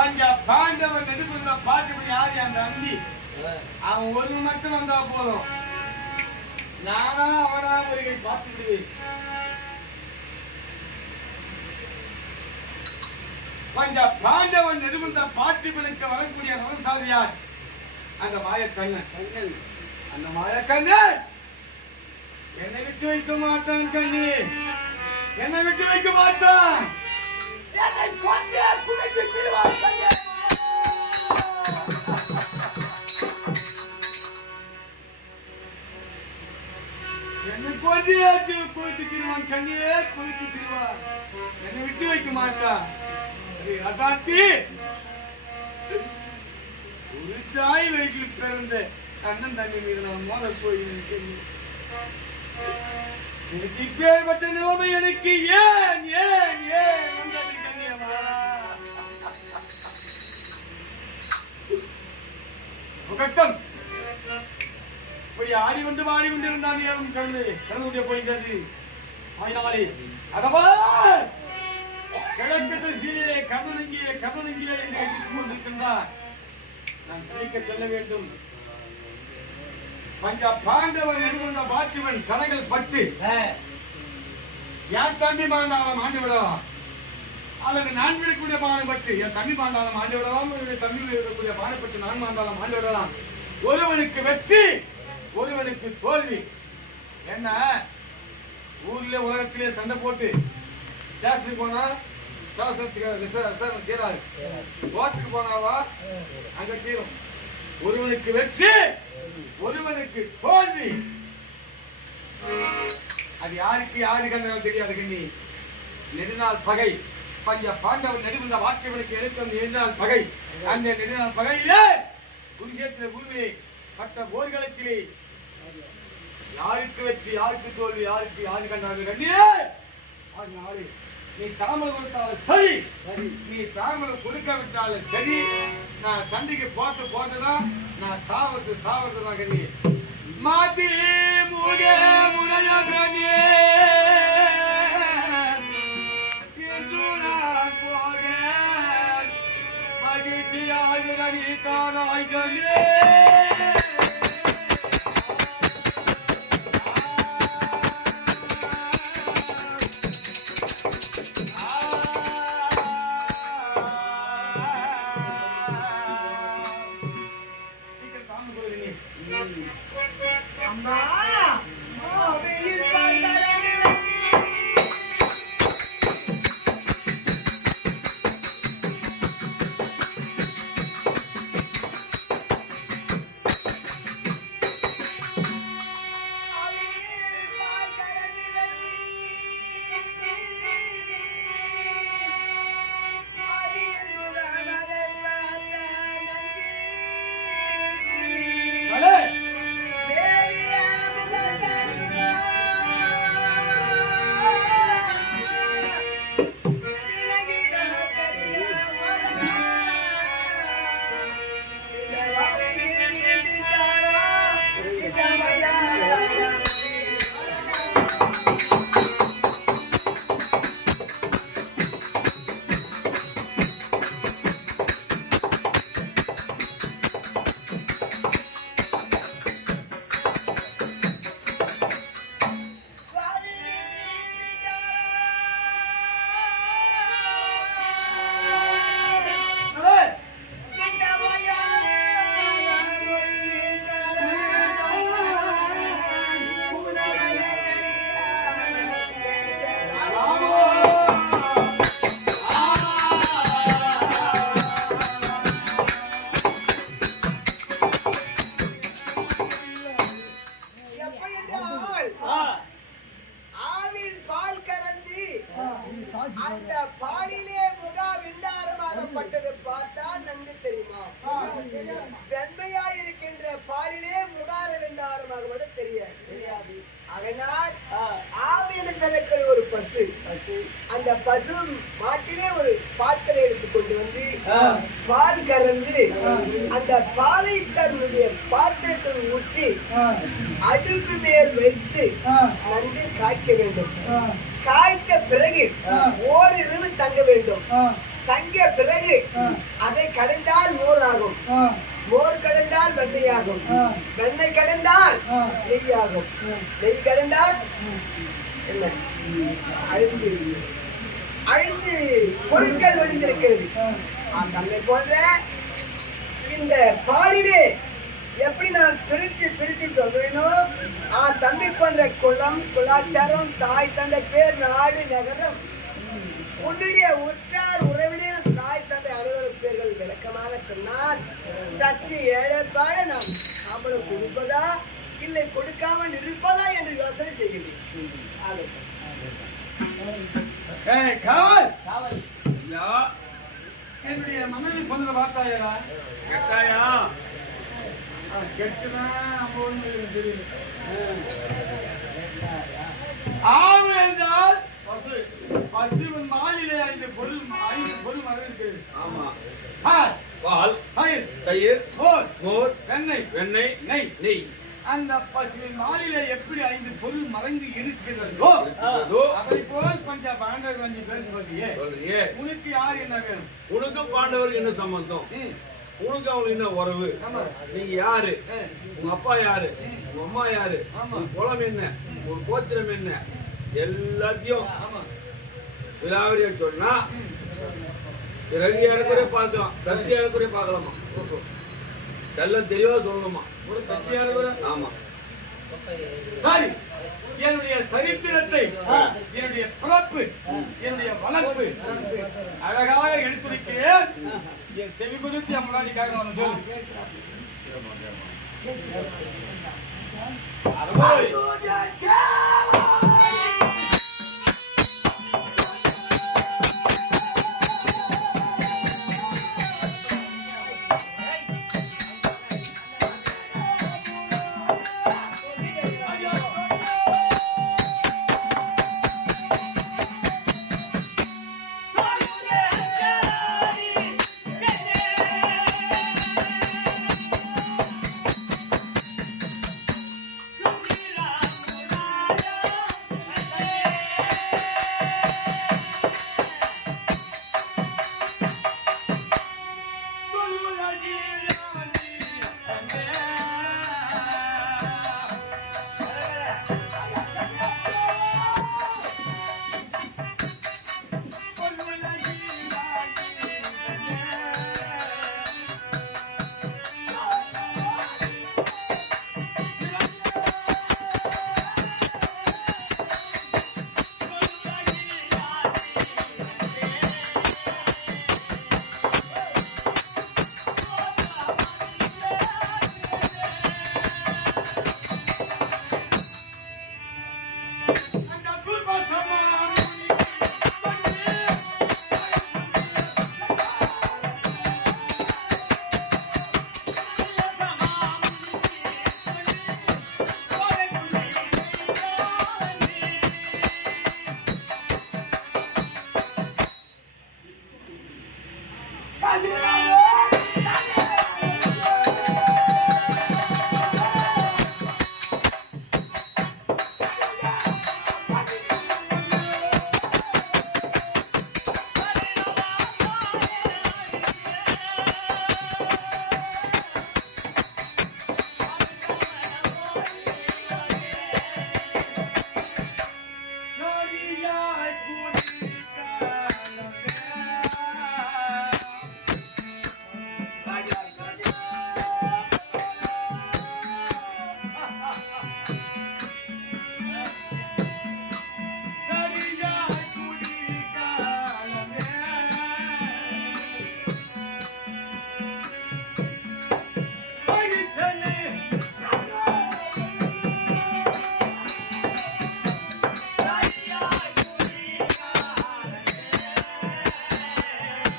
பஞ்ச பாண்டவன் நெடுப்புற பாட்டுப்படி யாரு அந்த அந்தி அவன் ஒரு மட்டும் வந்தா போதும் நானா அவனா ஒரு பார்த்துடுவேன். பஞ்ச பாண்டவன் நெடுப்புற பாட்டுப்படிக்க வரக்கூடிய ரவசாதியார் அந்த மாயக்கண்ணன். அந்த மாயக்கண்ணன் என்னை விட்டு வைக்க மாட்டான் கண்ணி, என்னை விட்டு வைக்க மாட்டான். என்னை கொண்டே குளித்து திருவான் கண்ணே. என்னை கொண்டே குளித்து திருவான் கண்ணே, குளித்து திருவான். என்னை விட்டு வைக்க மாட்டான். அதாத்தி ஒரு தாய் வயிற்றில் பிறந்த கண்ணன் தண்ணி மீது நான் மோத போய் எனக்கு இப்பேற்பட்ட நிலைமை எனக்கு ஏன் ஏன் ஏன் வந்தது கண்ணியமா? கட்டம் இப்படி ஆடி கொண்டு வாடி கொண்டிருந்தான் ஏன் கடந்து போயின்றது. ஆயினாலே அதவா கிழக்கு சீரிலே கதனங்கியே கதனங்கியே என்று கொண்டிருக்கின்றார். நான் சிரிக்க செல்ல வேண்டும். பஞ்ச பாண்டவன் என்கின்ற பாக்கியவன் கலைகள் பட்டு யார் தம்பி பாண்டாலும் ஆண்டு விடலாம், அல்லது நான் விடக்கூடிய பானைப்பட்டு என் தம்பி பாண்டாலும் ஆண்டு விடலாம், தம்பி விடக்கூடிய பானைப்பட்டு நான் பாண்டாலும் ஆண்டு விடலாம். ஒருவனுக்கு வெற்றி ஒருவனுக்கு தோல்வி. என்ன ஊர்ல உலகத்திலே சண்டை போட்டு ஸ்டேஷனுக்கு போனா தீராது, கோர்ட்டுக்கு போனாவா அங்க தீரும். ஒருவனுக்கு வெற்றி ஒருவனுக்கு தோல்வி. அது யாருக்கு யாரு கண்டாலும் தெரியாது கண்ணி. நெடுநாள் பகை பஞ்ச பாண்டவன் நெடுந்த வாக்கியவனுக்கு எடுக்கும் நெடுநாள் பகை. அந்த நெடுநாள் பகையிலே குருஷேத்திர பூமியை பட்ட போர்க்களத்திலே யாருக்கு வெற்றி யாருக்கு தோல்வி யாருக்கு யாரு கண்டார்கள் கண்ணியே. நீ தாமல் கொடுத்தாலும் சரி, நீ தாமல் கொடுக்காவிட்டாலும் சரி, நான் சண்டைக்கு போட்டுதான் நான் சாவதுதான் கண்ணி. மாத்தி முக முனைய கண்ணி போக மகிழ்ச்சியாக கண்ணி தானாய் கண்ணி. அந்த பாலிலே முகா விந்தாரமாகப்பட்டது பார்த்தா நன்கு தெரியுமா? வெண்மையா இருக்கின்ற பாலிலே முகார விந்தாரமாக தெரியாது. அதனால் ஆவியனுக்கு ஒரு பசு, அந்த பசு மாட்டிலே ஒரு பாத்திரம் எடுத்துக் கொண்டு வந்து பால் கறந்து அந்த பாலை தன்னுடைய பாத்திரத்தில் ஊற்றி அடுப்பு மேல் வைத்து நன்கு காய்க்க வேண்டும். காய்த்த பிறகு ஓரிரவு தங்க வேண்டும். தங்கிய பிறகு அதை வெண்ணையாகும். வெண்ணெய் கடந்தால் நெய்யாகும். நெய் கடந்தால் என்ன? ஐந்து ஐந்து பொருட்கள் ஒளிந்திருக்கிறது. தன்னை போன்ற இந்த பாலிலே எப்படி நான் பிரித்து சொல்வேனோ தன்மை போன்ற குலம் குலாச்சாரம் தாய் தந்தை பேர் நாடு நகரம் உன்னுடைய உற்றார் உறவினர் தாய் தந்தை அலுவலர் பேர்கள் விளக்கமாக சொன்னால் சற்று ஏழைப்பாட நாம் சம்பளம் கொடுப்பதா இல்லை கொடுக்காமல் இருப்பதா என்று யோசனை செய்கிறேன். என்னுடைய மனைவி சொன்னதை பார்த்தாயா? கேட்டாயா? ஆவு என்றால் பசுவின் மாலிலே 5 பொருள் மறைந்திருக்கிறது. ஆமா. பால், தயிர், மோர், வெண்ணெய், நெய், நெய். அந்த பசுவின் மாலிலே எப்படி 5 பொருள் மறைந்து இருக்கிறதோ அதை போல் கொஞ்சம் பாண்டவர் 5 பேர் சொல்றியே. உனக்கு யார் என்ன வேணும்? உனக்கு பாண்டவருக்கு என்ன சம்பந்தம்? உனக்கு அவங்களுக்கு என்ன உறவு? நீங்க யாரு? உங்க அப்பா யாரு? உங்க அம்மா யாரு? உங்க குலம் என்ன? உங்க கோத்திரம் என்ன? எல்லாத்தையும் விலாவரியா சொன்னா பிறகு ஏறக்குறைய பார்க்கலாம், சத்திய ஏறக்குறைய பார்க்கலாமா? எல்லாம் தெளிவா சொல்லணுமா? ஒரு சத்திய ஏறக்குறைய. ஆமா. சரி, என்னுடைய சரித்திரத்தை, என்னுடைய பிறப்பு, என்னுடைய வளர்ப்பு அழகாக எடுத்துரைக்கிறேன். என் செவி குறித்து என் முன்னாடிக்காக நான் சொல்லு. Hadi